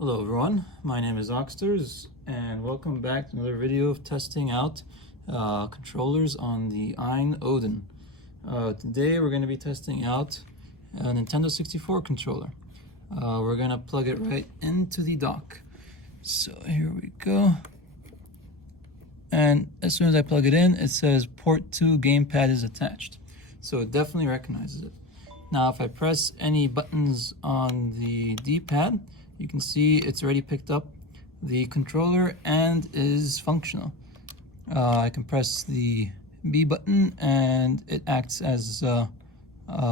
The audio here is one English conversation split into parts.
Hello everyone, my name is Oxters and welcome back to another video of testing out controllers on the AYN Odin. Today we're going to be testing out a Nintendo 64 controller. We're going to plug it right into the dock. So here we go. And as soon as I plug it in, it says port 2 gamepad is attached. So it definitely recognizes it. Now if I press any buttons on the D-pad, you can see it's already picked up the controller and is functional. I can press the B button and it acts as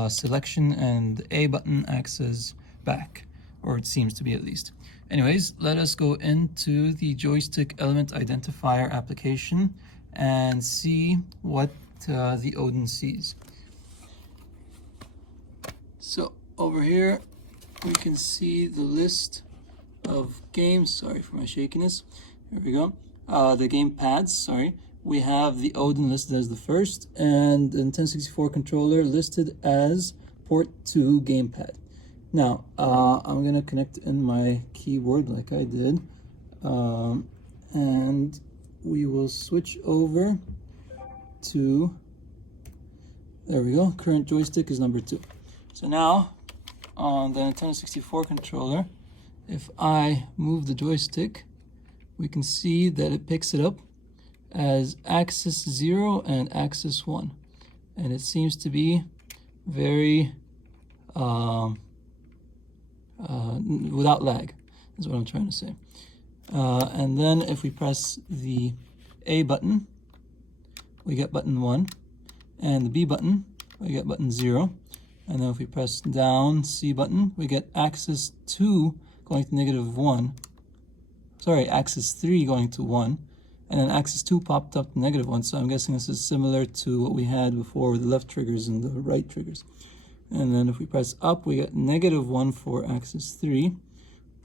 selection, and the A button acts as back, or it seems to be at least. Anyways, let us go into the joystick element identifier application and see what the Odin sees. So over here we can see the list of games. Sorry for my shakiness. Here we go. The game pads, sorry. We have the Odin listed as the first and the Nintendo 64 controller listed as port 2 gamepad. Now, I'm going to connect in my keyboard like I did. And we will switch over to, there we go, current joystick is number 2. So now, on the Nintendo 64 controller, if I move the joystick, we can see that it picks it up as axis 0 and axis 1. And it seems to be very without lag, is what I'm trying to say. And then if we press the A button, we get button 1, and the B button, we get button 0. And then if we press down C button, we get axis 2 going to -1. Sorry, axis 3 going to 1. And then axis 2 popped up to -1. So I'm guessing this is similar to what we had before with the left triggers and the right triggers. And then if we press up, we get -1 for axis 3.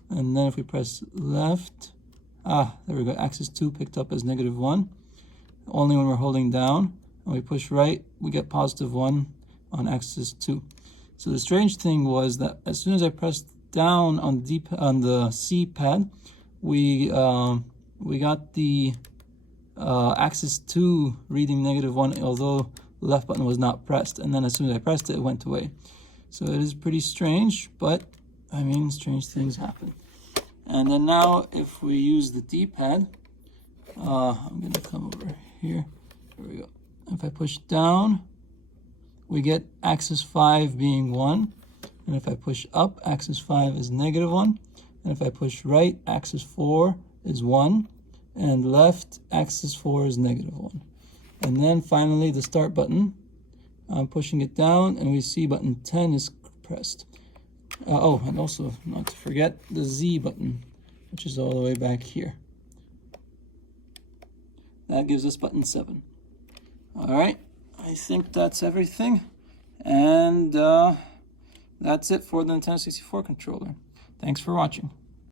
And then if we press left, there we go, axis 2 picked up as -1. Only when we're holding down. And we push right, we get +1 on axis 2. So the strange thing was that as soon as I pressed down on the C pad, we got the axis 2 reading -1, although the left button was not pressed. And then as soon as I pressed it, it went away. So it is pretty strange, but I mean, strange things happen. And then now if we use the D-pad, I'm gonna come over here. There we go. If I push down, we get axis 5 being 1. And if I push up, axis 5 is -1. And if I push right, axis 4 is 1. And left, axis 4 is -1. And then finally the start button. I'm pushing it down and we see button 10 is pressed. And also, not to forget, the Z button, which is all the way back here. That gives us button 7. Alright, I think that's everything. And that's it for the Nintendo 64 controller. Thanks for watching.